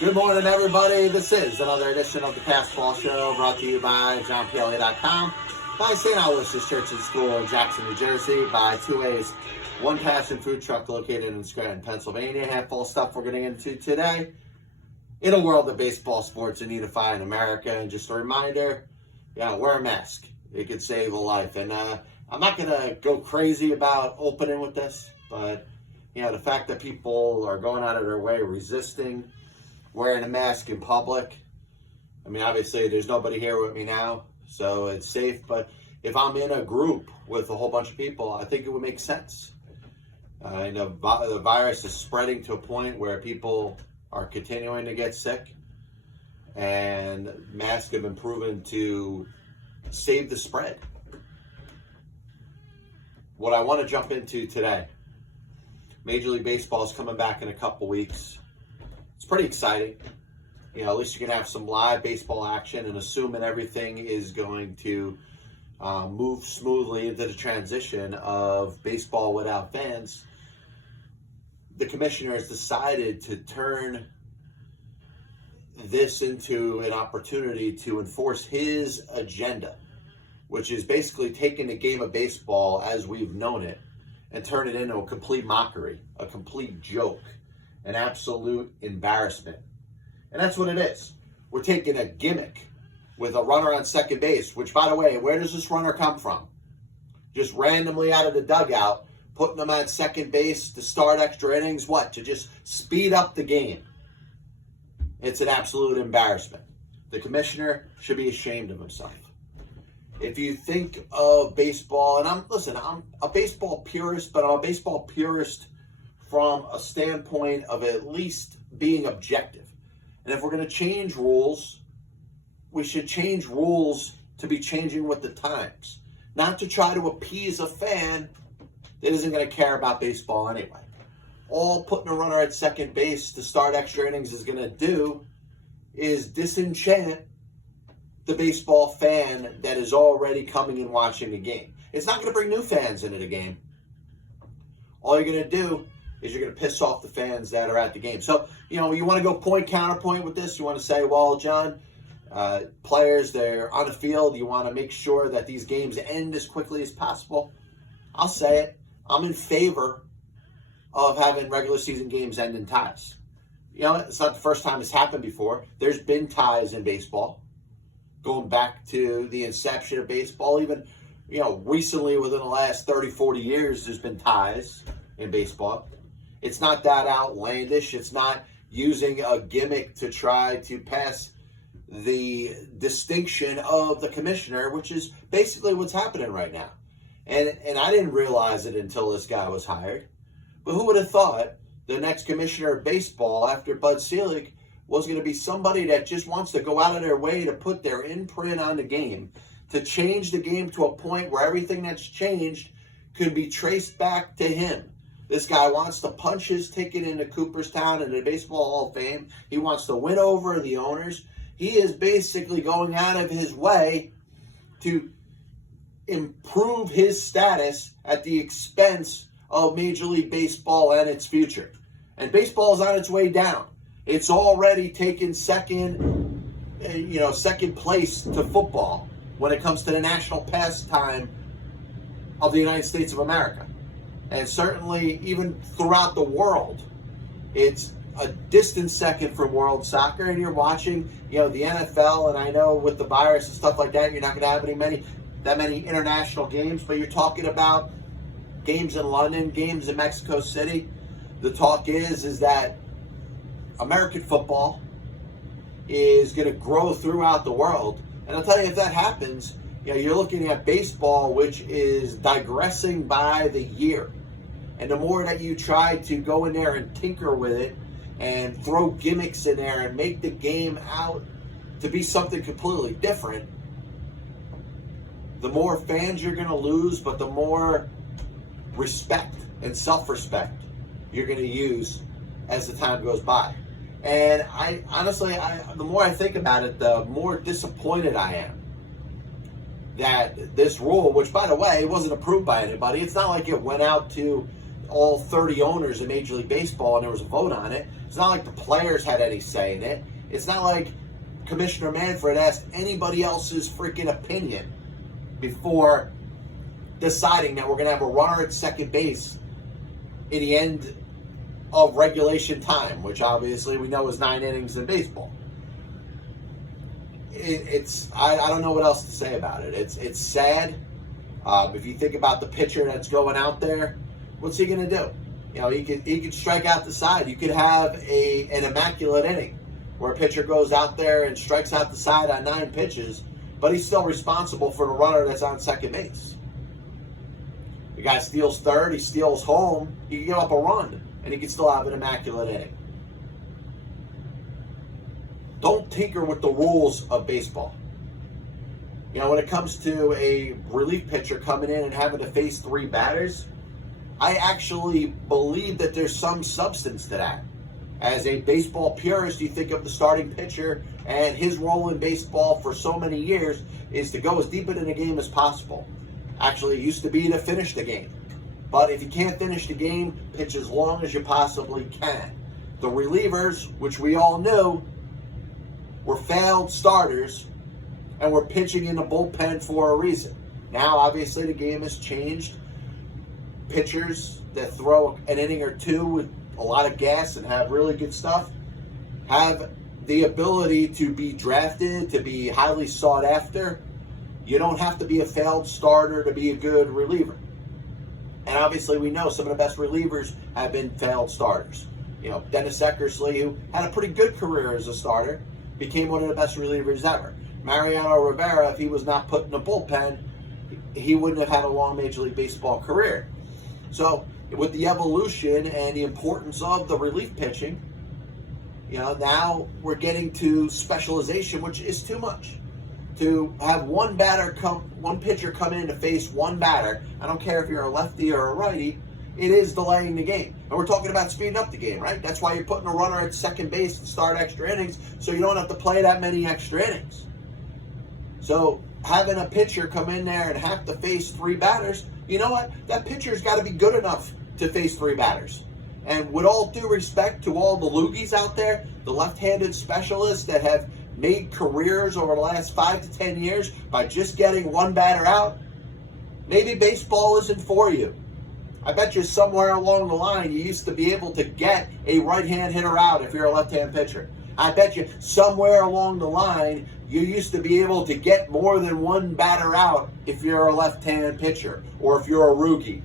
Good morning, everybody. This is another edition of the Castball Show, brought to you by JohnPLA.com, by St. Aloysius Church and School in Jackson, New Jersey, by 2A's One Passion Food Truck located in Scranton, Pennsylvania. A handful of stuff we're getting into today. In a world of baseball sports and unify in America, and just a reminder, wear a mask. It could save a life. And I'm not going to go crazy about opening with this, but the fact that people are going out of their way resisting wearing a mask in public. I mean, obviously, there's nobody here with me now, so it's safe. But if I'm in a group with a whole bunch of people, I think it would make sense. The virus is spreading to a point where people are continuing to get sick, and masks have been proven to save the spread. What I want to jump into today, Major League Baseball is coming back in a couple weeks. It's pretty exciting. At least you can have some live baseball action, and assuming everything is going to move smoothly into the transition of baseball without fans, the commissioner has decided to turn this into an opportunity to enforce his agenda, which is basically taking the game of baseball as we've known it and turn it into a complete mockery, a complete joke, an absolute embarrassment. And that's what it is. We're taking a gimmick with a runner on second base, which, by the way, where does this runner come from? Just randomly out of the dugout, putting them at second base to start extra innings, what? To just speed up the game. It's an absolute embarrassment. The commissioner should be ashamed of himself. If you think of baseball, and I'm a baseball purist, but I'm a baseball purist from a standpoint of at least being objective. And if we're going to change rules, we should change rules to be changing with the times, not to try to appease a fan that isn't going to care about baseball anyway. All putting a runner at second base to start extra innings is going to do is disenchant the baseball fan that is already coming and watching the game. It's not going to bring new fans into the game. All you're going to do is you're going to piss off the fans that are at the game. So, you want to go point, counterpoint with this. You want to say, well, John, players, they're on the field. You want to make sure that these games end as quickly as possible. I'll say it. I'm in favor of having regular season games end in ties. It's not the first time it's happened before. There's been ties in baseball, going back to the inception of baseball. Even, recently within the last 30, 40 years, there's been ties in baseball. It's not that outlandish. It's not using a gimmick to try to pass the distinction of the commissioner, which is basically what's happening right now. And I didn't realize it until this guy was hired. But who would have thought the next commissioner of baseball after Bud Selig was going to be somebody that just wants to go out of their way to put their imprint on the game, to change the game to a point where everything that's changed could be traced back to him. This guy wants to punch his ticket into Cooperstown and the Baseball Hall of Fame. He wants to win over the owners. He is basically going out of his way to improve his status at the expense of Major League Baseball and its future. And baseball is on its way down. It's already taken second place to football when it comes to the national pastime of the United States of America. And certainly, even throughout the world, it's a distant second from world soccer. And you're watching, the NFL, and I know with the virus and stuff like that, you're not going to have that many international games. But you're talking about games in London, games in Mexico City. The talk is that American football is going to grow throughout the world. And I'll tell you, if that happens, you're looking at baseball, which is digressing by the year. And the more that you try to go in there and tinker with it and throw gimmicks in there and make the game out to be something completely different, the more fans you're going to lose, but the more respect and self-respect you're going to use as the time goes by. And I honestly, the more I think about it, the more disappointed I am that this rule, which, by the way, wasn't approved by anybody. It's not like it went out to all 30 owners in Major League Baseball and there was a vote on it. It's not like the players had any say in it. It's not like Commissioner Manfred asked anybody else's freaking opinion before deciding that we're going to have a runner at second base in the end of regulation time, which obviously we know is 9 innings in baseball. I don't know what else to say about it. It's sad. If you think about the pitcher that's going out there, what's he going to do? You know, he could strike out the side. You could have an immaculate inning where a pitcher goes out there and strikes out the side on 9 pitches, but he's still responsible for the runner that's on second base. The guy steals third, he steals home, he can give up a run, and he can still have an immaculate inning. Don't tinker with the rules of baseball. You know, when it comes to a relief pitcher coming in and having to face 3 batters, I actually believe that there's some substance to that. As a baseball purist, you think of the starting pitcher, and his role in baseball for so many years is to go as deep into the game as possible. Actually, it used to be to finish the game. But if you can't finish the game, pitch as long as you possibly can. The relievers, which we all knew, were failed starters and were pitching in the bullpen for a reason. Now, obviously, the game has changed. Pitchers that throw an inning or 2 with a lot of gas and have really good stuff have the ability to be drafted, to be highly sought after. You don't have to be a failed starter to be a good reliever. And obviously we know some of the best relievers have been failed starters. You know, Dennis Eckersley, who had a pretty good career as a starter, became one of the best relievers ever. Mariano Rivera, if he was not put in the bullpen, he wouldn't have had a long Major League Baseball career. So with the evolution and the importance of the relief pitching, you know, now we're getting to specialization, which is too much. To have one pitcher come in to face one batter, I don't care if you're a lefty or a righty, it is delaying the game. And we're talking about speeding up the game, right? That's why you're putting a runner at second base to start extra innings, so you don't have to play that many extra innings. So having a pitcher come in there and have to face 3 batters, you know what? That pitcher's got to be good enough to face 3 batters. And with all due respect to all the loogies out there, the left-handed specialists that have made careers over the last 5 to 10 years by just getting 1 batter out, maybe baseball isn't for you. I bet you somewhere along the line you used to be able to get a right-hand hitter out if you're a left-hand pitcher. I bet you somewhere along the line you used to be able to get more than 1 batter out if you're a left-hand pitcher or if you're a rookie.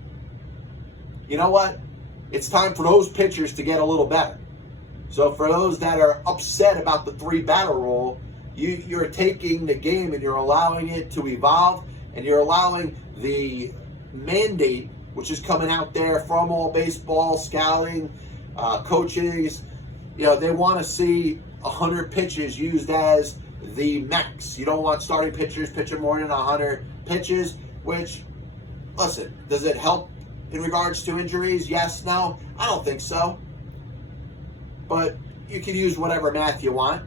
You know what? It's time for those pitchers to get a little better. So for those that are upset about the 3 batter rule, you're taking the game and you're allowing it to evolve, and you're allowing the mandate, which is coming out there from all baseball, scouting, coaches, you know, they want to see 100 pitches used as the max. You don't want starting pitchers pitching more than 100 pitches, which, listen, does it help in regards to injuries? Yes, no? I don't think so. But you can use whatever math you want.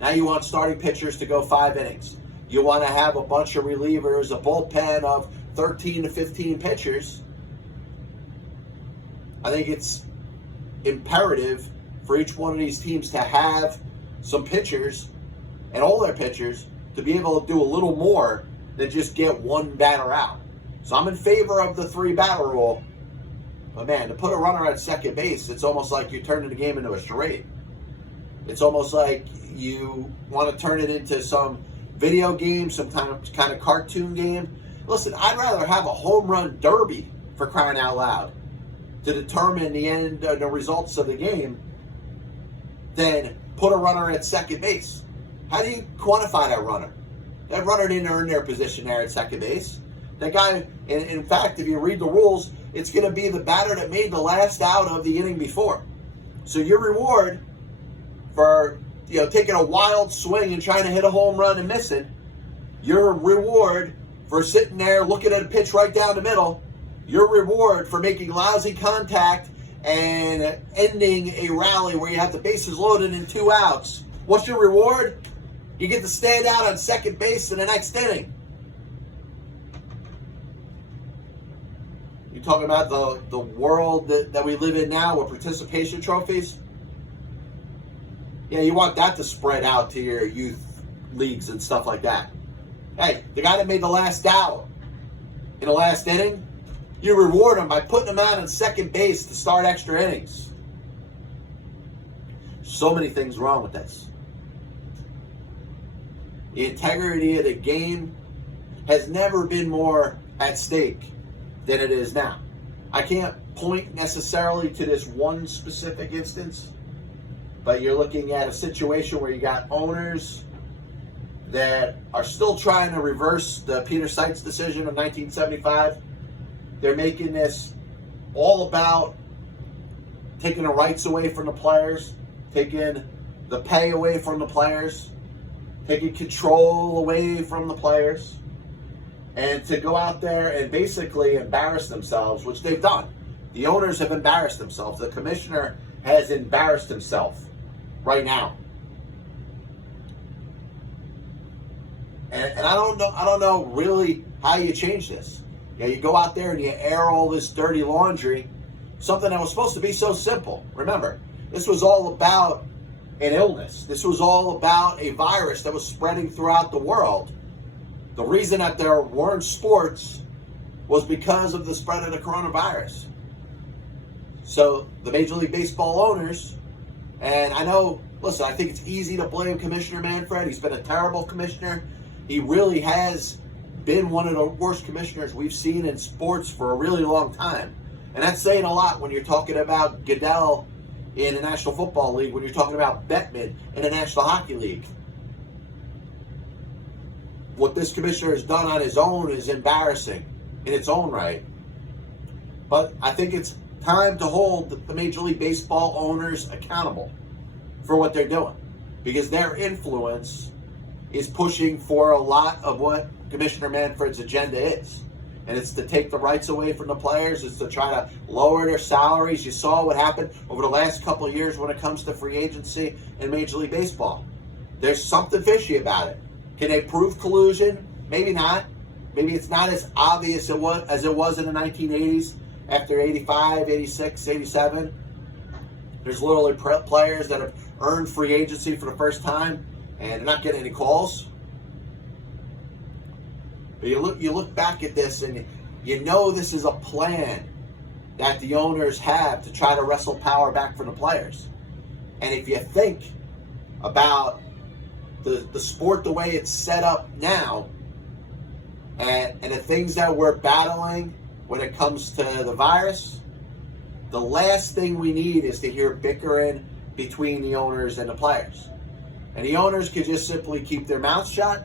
Now you want starting pitchers to go 5 innings. You want to have a bunch of relievers, a bullpen of 13 to 15 pitchers. I think it's imperative for each one of these teams to have some pitchers and all their pitchers to be able to do a little more than just get 1 batter out. So I'm in favor of the 3 batter rule. But man, to put a runner at second base, it's almost like you're turning the game into a charade. It's almost like you want to turn it into some video game, some kind of cartoon game. Listen, I'd rather have a home run derby, for crying out loud, to determine the end, the results of the game, than put a runner at second base. How do you quantify that runner? That runner didn't earn their position there at second base. That guy, in fact, if you read the rules, it's going to be the batter that made the last out of the inning before. So your reward for, you know, taking a wild swing and trying to hit a home run and missing, your reward for sitting there looking at a pitch right down the middle, your reward for making lousy contact and ending a rally where you have the bases loaded in 2 outs. What's your reward? You get to stand out on second base in the next inning. You talking about the world that we live in now with participation trophies? Yeah, you want that to spread out to your youth leagues and stuff like that. Hey, the guy that made the last out in the last inning, you reward him by putting him out on second base to start extra innings. So many things wrong with this. The integrity of the game has never been more at stake than it is now. I can't point necessarily to this one specific instance, but you're looking at a situation where you got owners that are still trying to reverse the Peter Sykes decision of 1975. They're making this all about taking the rights away from the players, taking the pay away from the players, taking control away from the players, and to go out there and basically embarrass themselves, which they've done. The owners have embarrassed themselves. The commissioner has embarrassed himself right now. And I don't know really how you change this. You know, you go out there and you air all this dirty laundry, something that was supposed to be so simple. Remember, this was all about an illness. This was all about a virus that was spreading throughout the world. The reason that there weren't sports was because of the spread of the coronavirus. So the Major League Baseball owners, and I know, listen, I think it's easy to blame Commissioner Manfred. He's been a terrible commissioner. He really has been one of the worst commissioners we've seen in sports for a really long time. And that's saying a lot when you're talking about Goodell in the National Football League, when you're talking about Bettman in the National Hockey League. What this commissioner has done on his own is embarrassing in its own right. But I think it's time to hold the Major League Baseball owners accountable for what they're doing, because their influence is pushing for a lot of what Commissioner Manfred's agenda is. And it's to take the rights away from the players. It's to try to lower their salaries. You saw what happened over the last couple of years when it comes to free agency in Major League Baseball. There's something fishy about it. Can they prove collusion? Maybe not. Maybe it's not as obvious as it was in the 1980s after 85, 86, 87. There's literally players that have earned free agency for the first time and they're not getting any calls. But you look back at this and you know this is a plan that the owners have to try to wrestle power back from the players. And if you think about the sport the way it's set up now, and the things that we're battling when it comes to the virus, the last thing we need is to hear bickering between the owners and the players. And the owners could just simply keep their mouths shut.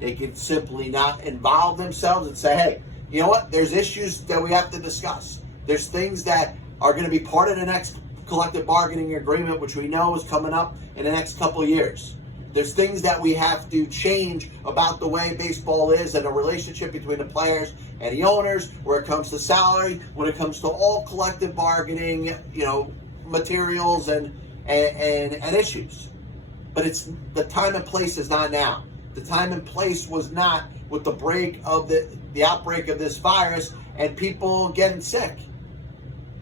They could simply not involve themselves and say, hey, you know what? There's issues that we have to discuss. There's things that are going to be part of the next collective bargaining agreement, which we know is coming up in the next couple of years. There's things that we have to change about the way baseball is and the relationship between the players and the owners, where it comes to salary, when it comes to all collective bargaining, materials and issues. But it's the time and place is not now. The time and place was not with the break of the outbreak of this virus and people getting sick.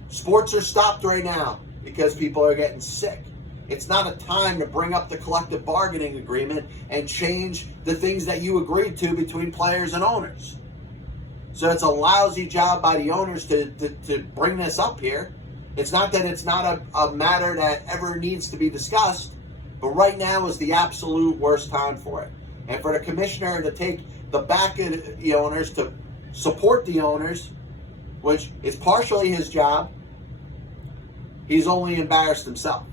Sports are stopped right now because people are getting sick. It's not a time to bring up the collective bargaining agreement and change the things that you agreed to between players and owners. So it's a lousy job by the owners to bring this up here. It's not that it's not a matter that ever needs to be discussed, but right now is the absolute worst time for it. And for the commissioner to take the back of the owners, to support the owners, which is partially his job, he's only embarrassed himself.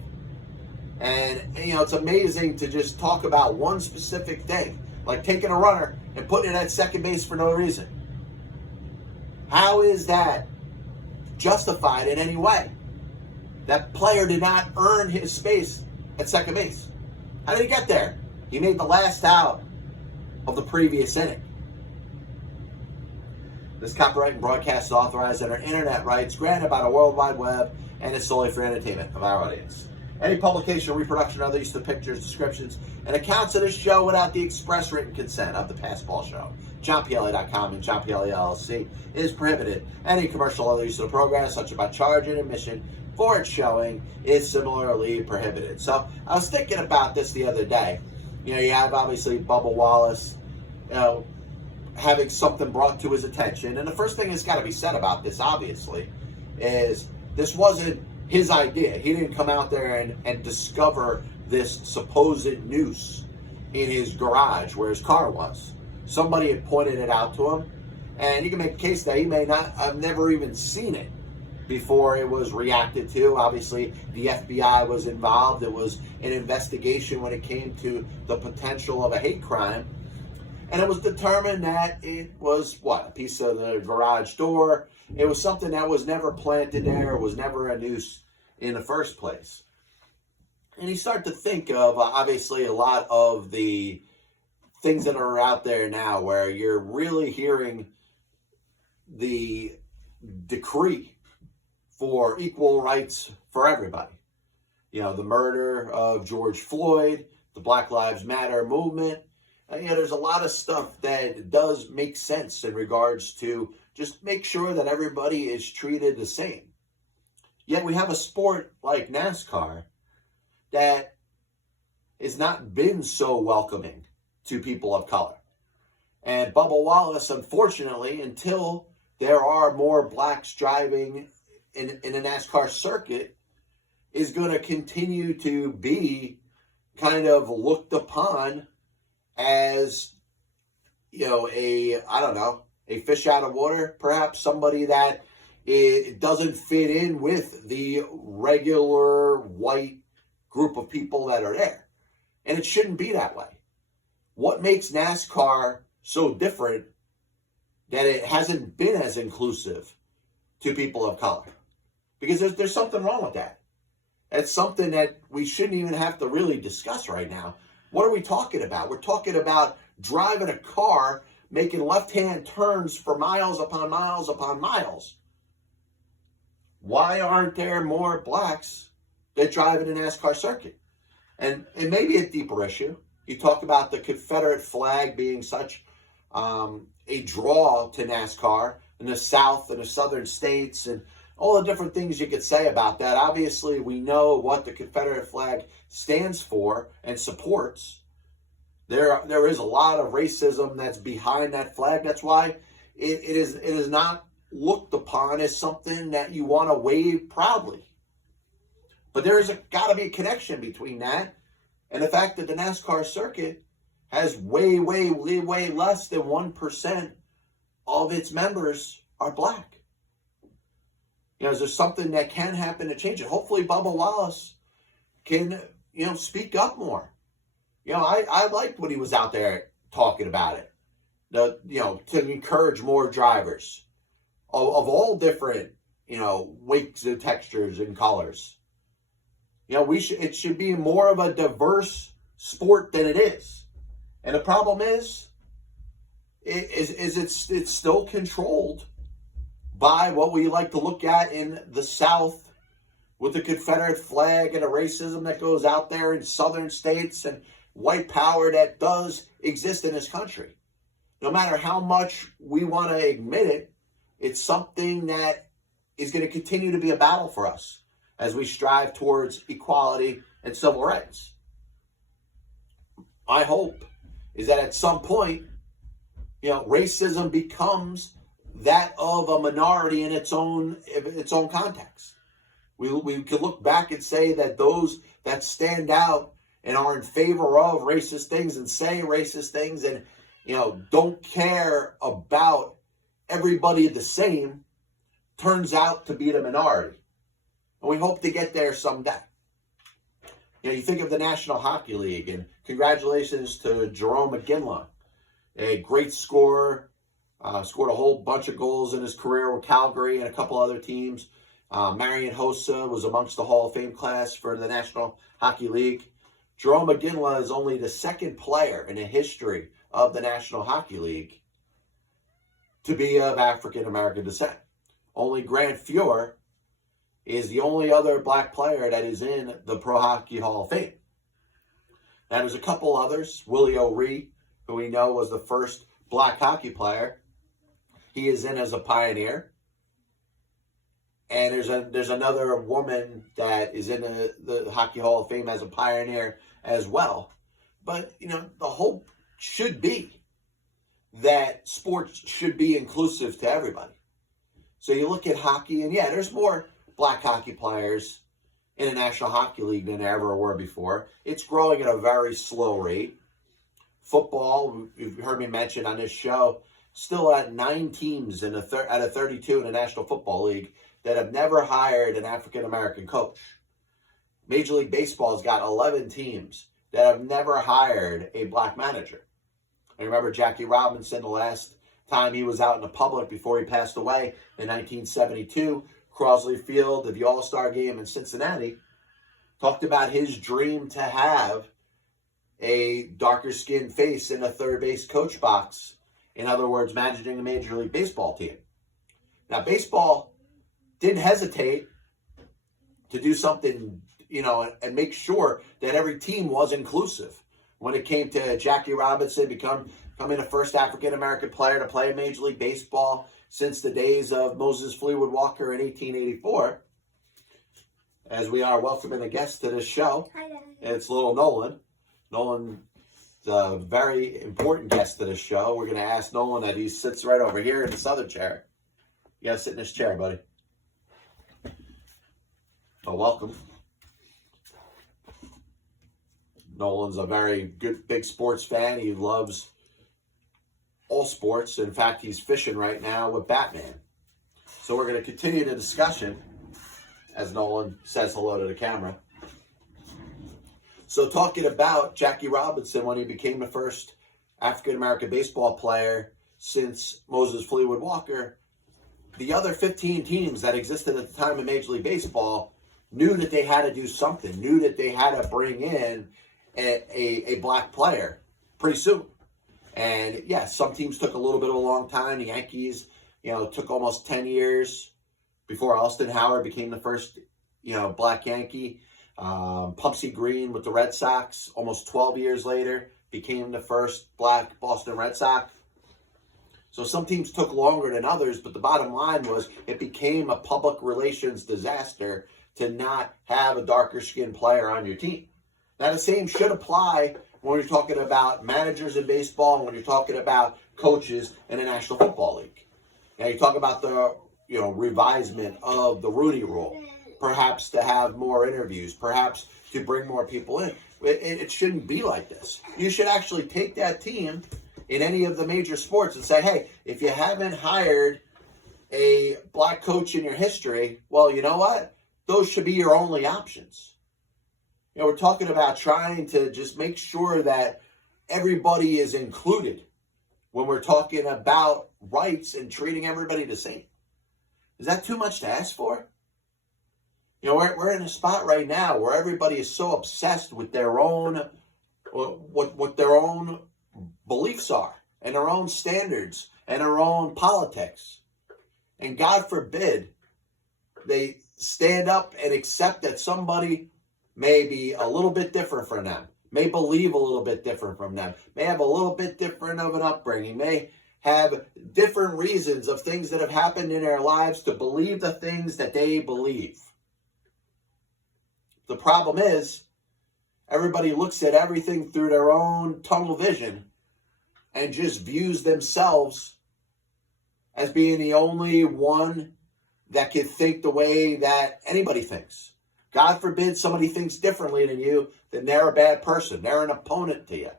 And, it's amazing to just talk about one specific thing, like taking a runner and putting it at second base for no reason. How is that justified in any way? That player did not earn his space at second base. How did he get there? He made the last out of the previous inning. This copyright and broadcast is authorized under internet rights granted by the World Wide Web and is solely for entertainment of our audience. Any publication, reproduction, or other use of pictures, descriptions, and accounts of this show without the express written consent of the Passball Show JohnPLA.com and John PLA LLC is prohibited. Any commercial other use of the program, such as by charge and admission for its showing, is similarly prohibited. So I was thinking about this the other day. You know, you have obviously Bubba Wallace, you know, having something brought to his attention. And the first thing that's got to be said about this, obviously, is this wasn't his idea. He didn't come out there and discover this supposed noose in his garage where his car was. Somebody had pointed it out to him, and you can make a case that he may not have never even seen it before it was reacted to. Obviously, the FBI was involved. It was an investigation when it came to the potential of a hate crime. And it was determined that it was, a piece of the garage door. It was something that was never planted there. It was never a noose in the first place. And you start to think of, obviously, a lot of the things that are out there now where you're really hearing the decree for equal rights for everybody. You know, the murder of George Floyd, the Black Lives Matter movement. You know, there's a lot of stuff that does make sense in regards to just make sure that everybody is treated the same. Yet we have a sport like NASCAR that has not been so welcoming to people of color. And Bubba Wallace, unfortunately, until there are more blacks driving in the NASCAR circuit, is going to continue to be kind of looked upon as, you know, a fish out of water, perhaps somebody that it doesn't fit in with the regular white group of people that are there. And it shouldn't be that way. What makes NASCAR so different that it hasn't been as inclusive to people of color? Because there's something wrong with that. It's something that we shouldn't even have to really discuss right now. What are we talking about? We're talking about driving a car, making left-hand turns for miles upon miles upon miles. Why aren't there more blacks that drive in the NASCAR circuit? And maybe a deeper issue. You talk about the Confederate flag being such a draw to NASCAR in the South and the Southern states and all the different things you could say about that. Obviously, we know what the Confederate flag stands for and supports. There is a lot of racism that's behind that flag. That's why it is not looked upon as something that you want to wave proudly. But there is got to be a connection between that and the fact that the NASCAR circuit has way less than 1% of its members are black. You know, is there something that can happen to change it? Hopefully Bubba Wallace can, you know, speak up more. You know, I liked when he was out there talking about it. To encourage more drivers of all different, you know, weights and textures and colors. You know, it should be more of a diverse sport than it is. And the problem is it's still controlled by what we like to look at in the South with the Confederate flag and the racism that goes out there in southern states and white power that does exist in this country. No matter how much we want to admit it, it's something that is going to continue to be a battle for us as we strive towards equality and civil rights. My hope is that at some point, you know, racism becomes that of a minority in its own context. We can look back and say that those that stand out and are in favor of racist things and say racist things and, you know, don't care about everybody the same turns out to be the minority. And we hope to get there someday. You know, you think of the National Hockey League, and congratulations to Jerome Iginla, a great scorer, scored a whole bunch of goals in his career with Calgary and a couple other teams. Marian Hossa was amongst the Hall of Fame class for the National Hockey League. Jerome Iginla is only the second player in the history of the National Hockey League to be of African American descent. Only Grant Fuhr is the only other black player that is in the Pro Hockey Hall of Fame. Now, there's a couple others. Willie O'Ree, who we know was the first black hockey player. He is in as a pioneer. And there's another woman that is in the Hockey Hall of Fame as a pioneer as well. But, the hope should be that sports should be inclusive to everybody. So you look at hockey, and there's more black hockey players in the National Hockey League than there ever were before. It's growing at a very slow rate. Football, you've heard me mention on this show, still at 9 teams out of 32 in the National Football League that have never hired an African-American coach. Major League Baseball's got 11 teams that have never hired a black manager. I remember Jackie Robinson, the last time he was out in the public before he passed away in 1972, Crosley Field at the All-Star game in Cincinnati, talked about his dream to have a darker-skinned face in a third base coach box. In other words, managing a Major League Baseball team. Now, baseball didn't hesitate to do something, and make sure that every team was inclusive. When it came to Jackie Robinson becoming the first African-American player to play Major League Baseball since the days of Moses Fleetwood Walker in 1884, as we are welcoming a guest to this show. Hi, Dad. It's little Nolan. Nolan's a very important guest to this show. We're going to ask Nolan that he sits right over here in this other chair. You got to sit in this chair, buddy. So welcome. Nolan's a very good, big sports fan. He loves all sports. In fact, he's fishing right now with Batman. So we're going to continue the discussion as Nolan says hello to the camera. So talking about Jackie Robinson when he became the first African-American baseball player since Moses Fleetwood Walker, the other 15 teams that existed at the time in Major League Baseball knew that they had to do something, knew that they had to bring in a black player pretty soon. And some teams took a little bit of a long time. The Yankees, took almost 10 years before Alston Howard became the first, black Yankee. Pumpsy Green with the Red Sox, almost 12 years later, became the first black Boston Red Sox. So some teams took longer than others, but the bottom line was it became a public relations disaster to not have a darker skinned player on your team. Now, the same should apply when you're talking about managers in baseball and when you're talking about coaches in the National Football League. Now, you talk about the revisement of the Rooney Rule, perhaps to have more interviews, perhaps to bring more people in. It shouldn't be like this. You should actually take that team in any of the major sports and say, hey, if you haven't hired a black coach in your history, well, you know what? Those should be your only options. We're talking about trying to just make sure that everybody is included when we're talking about rights and treating everybody the same. Is that too much to ask for? We're in a spot right now where everybody is so obsessed with their own, what their own beliefs are and their own standards and their own politics. And God forbid they stand up and accept that somebody may be a little bit different from them, may believe a little bit different from them, may have a little bit different of an upbringing, may have different reasons of things that have happened in their lives to believe the things that they believe. The problem is, everybody looks at everything through their own tunnel vision and just views themselves as being the only one that can think the way that anybody thinks. God forbid somebody thinks differently than you, then they're a bad person. They're an opponent to you.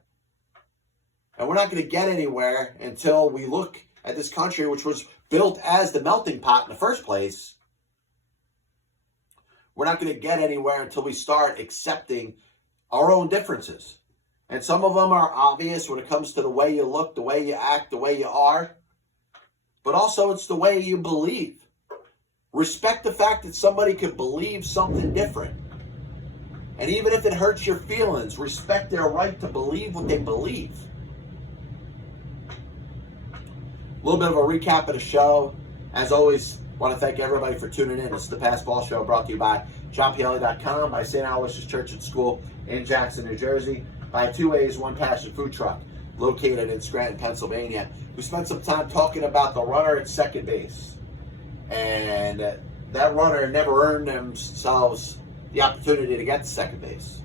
And we're not going to get anywhere until we look at this country, which was built as the melting pot in the first place. We're not going to get anywhere until we start accepting our own differences. And some of them are obvious when it comes to the way you look, the way you act, the way you are. But also it's the way you believe. Respect the fact that somebody could believe something different. And even if it hurts your feelings, respect their right to believe what they believe. A little bit of a recap of the show. As always, want to thank everybody for tuning in. This is the Pass Ball Show brought to you by JohnPielli.com, by St. Aloysius Church and School in Jackson, New Jersey, by 2 Ways, One Passion Food Truck, located in Scranton, Pennsylvania, who spent some time talking about the runner at second base. And that runner never earned themselves the opportunity to get to second base.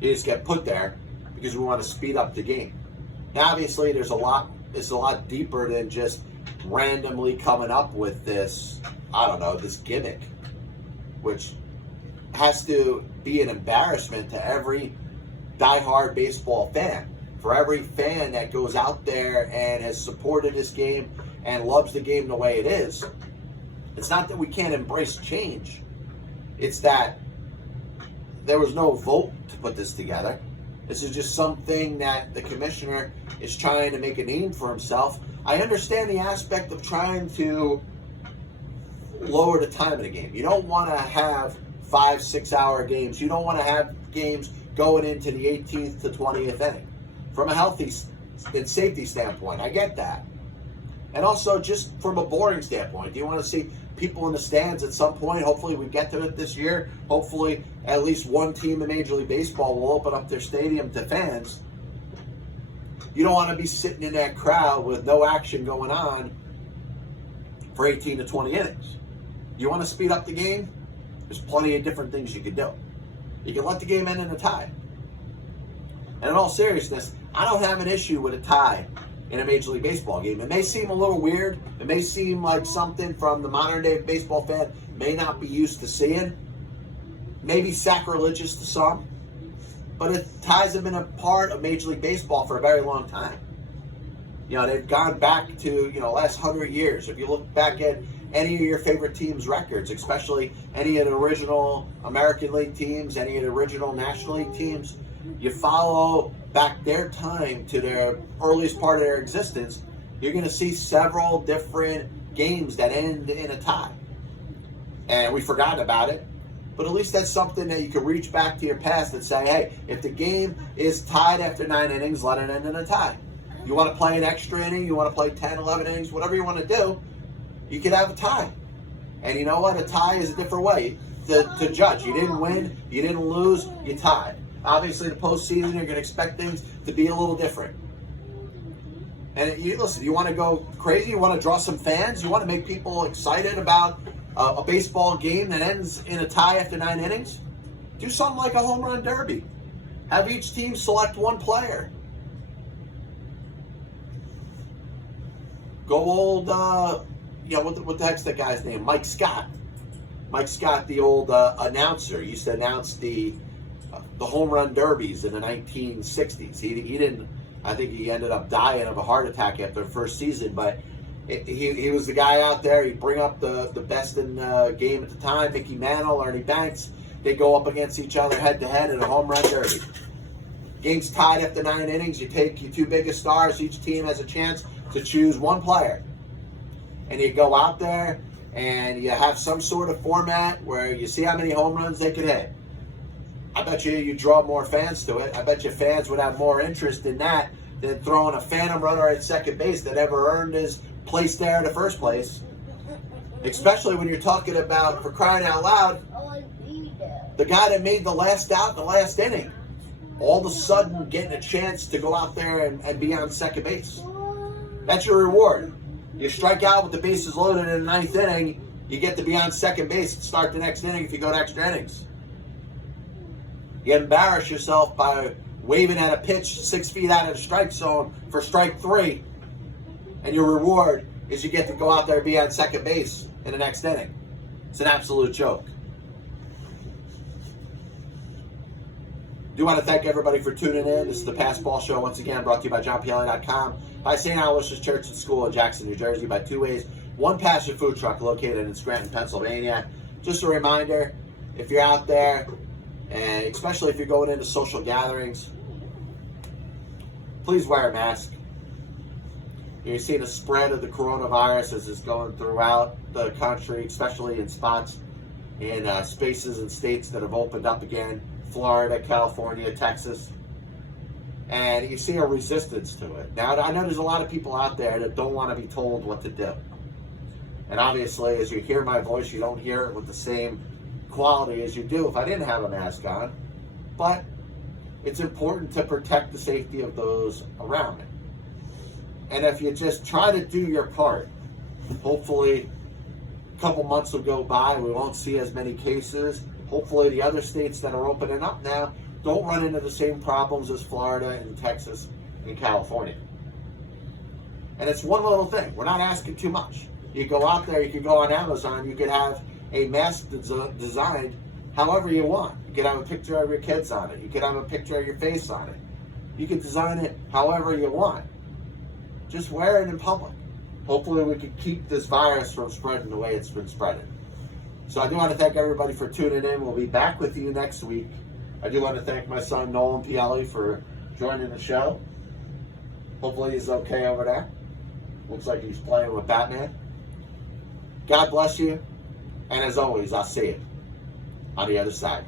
They just get put there because we want to speed up the game. Now, obviously, it's a lot deeper than just randomly coming up with this, this gimmick, which has to be an embarrassment to every diehard baseball fan. For every fan that goes out there and has supported this game and loves the game the way it is, it's not that we can't embrace change. It's that there was no vote to put this together. This is just something that the commissioner is trying to make a name for himself. I understand the aspect of trying to lower the time of the game. You don't want to have 5-6 hour games. You don't want to have games going into the 18th to 20th inning. From a healthy and safety standpoint, I get that. And also just from a boring standpoint, do you want to see people in the stands at some point? Hopefully we get to it this year. Hopefully at least one team in Major League Baseball will open up their stadium to fans. You don't want to be sitting in that crowd with no action going on for 18 to 20 innings. You want to speed up the game? There's plenty of different things you can do. You can let the game end in a tie. And in all seriousness, I don't have an issue with a tie in a Major League Baseball game. It may seem a little weird. It may seem like something from the modern day baseball fan may not be used to seeing. Maybe sacrilegious to some. But ties have been a part of Major League Baseball for a very long time. They've gone back to, last 100 years. If you look back at any of your favorite teams' records, especially any of the original American League teams, any of the original National League teams, you follow back their time to their earliest part of their existence, you're going to see several different games that end in a tie. And we forgot about it. But at least that's something that you can reach back to your past and say, hey, if the game is tied after 9 innings, let it end in a tie. You want to play an extra inning, you want to play 10, 11 innings, whatever you want to do, you could have a tie. And you know what? A tie is a different way to judge. You didn't win, you didn't lose, you tied. Obviously, the postseason, you're going to expect things to be a little different. And listen, you want to go crazy? You want to draw some fans? You want to make people excited about a baseball game that ends in a tie after 9 innings? Do something like a home run derby. Have each team select one player. Go old, what the heck's that guy's name? Mike Scott. Mike Scott, the old announcer, used to announce the home run derbies in the 1960s. He didn't, I think he ended up dying of a heart attack after the first season, but he was the guy out there. He'd bring up the best in the game at the time, Mickey Mantle, Ernie Banks. They go up against each other head to head in a home run derby. Game's tied after 9 innings. You take your 2 biggest stars. Each team has a chance to choose one player. And you go out there and you have some sort of format where you see how many home runs they could hit. I bet you draw more fans to it. I bet you fans would have more interest in that than throwing a phantom runner at second base that never earned his place there in the first place. Especially when you're talking about, for crying out loud, the guy that made the last out in the last inning. All of a sudden getting a chance to go out there and be on second base. That's your reward. You strike out with the bases loaded in the 9th inning, you get to be on second base and start the next inning if you go to extra innings. You embarrass yourself by waving at a pitch 6 feet out of the strike zone for strike 3, and your reward is you get to go out there and be on second base in the next inning. It's an absolute joke. Do want to thank everybody for tuning in. This is the Pass Ball Show, once again brought to you by JohnPLA.com, by St. Aloysius Church and School in Jackson, New Jersey, by Two Ways, One Passion Food Truck located in Scranton, Pennsylvania. Just a reminder, if you're out there, and especially if you're going into social gatherings, please wear a mask. You're seeing a spread of the coronavirus as it's going throughout the country, especially in spots in spaces and states that have opened up again. Florida, California, Texas. And you see a resistance to it. Now, I know there's a lot of people out there that don't want to be told what to do. And obviously, as you hear my voice, you don't hear it with the same quality as you do if I didn't have a mask on. But it's important to protect the safety of those around it. And if you just try to do your part, hopefully a couple months will go by, we won't see as many cases. Hopefully the other states that are opening up now don't run into the same problems as Florida and Texas and California. And it's one little thing. We're not asking too much. You go out there, you can go on Amazon, you could have a mask designed however you want. You could have a picture of your kids on it. You could have a picture of your face on it. You could design it however you want. Just wear it in public. Hopefully we can keep this virus from spreading the way it's been spreading. So I do want to thank everybody for tuning in. We'll be back with you next week. I do want to thank my son Nolan Pielli for joining the show. Hopefully he's okay over there. Looks like he's playing with Batman. God bless you. And as always, I'll see you on the other side.